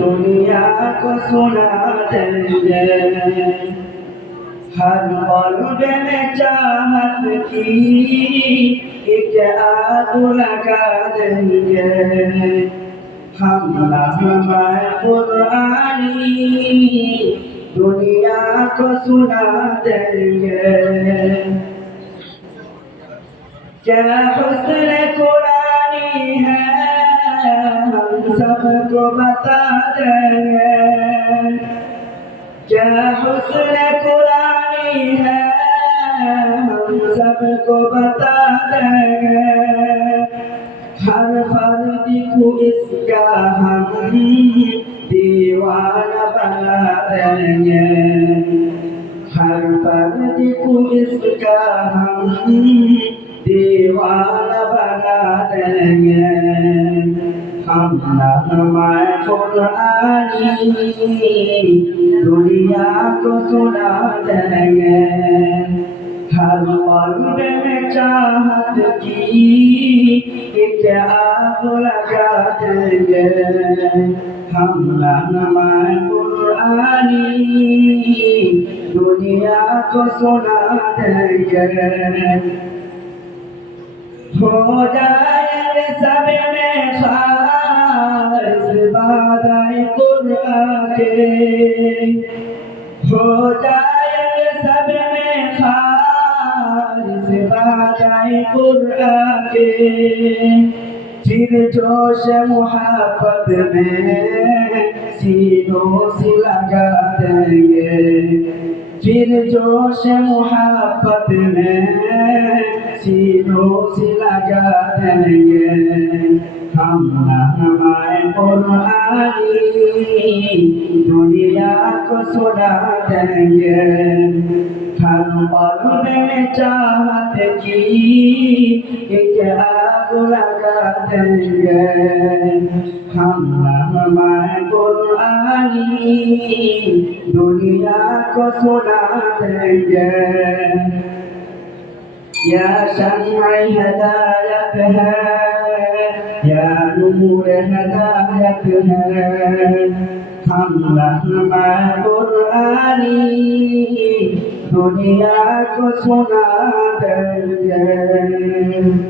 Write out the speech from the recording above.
दुनिया को सुना देंगे हर पल में चाहत की एक आग लगा देंगे हम हमारा पुरानी दुनिया को सुना देंगे क्या हसरे को बता देंगे क्या हुसन पुरानी है हम सबको बता देंगे हर हर दिखो इसका हम दीवाना बना देंगे हर पर दिखो इसका हम दीवाना बना देंगे को दुनिया को सुना देंगे हर पल में चाहत की क्या तो लगा देंगे हम नमाय पुरानी दुनिया को सुना देंगे हो जाए के हो जाए सब में खास बा जाए पूरा के फिर जोश मुहब्बत में सीनों से लगा देंगे फिर जोश मुहब्बत में सीनों से लगा देंगे को सुना देंगे हम बालों में चाहते कि एक आग देंगे हम हमारे कुरानी दुनिया को सुना देंगे या शमाई हदायत है, है या नूर हदायत है Thank you.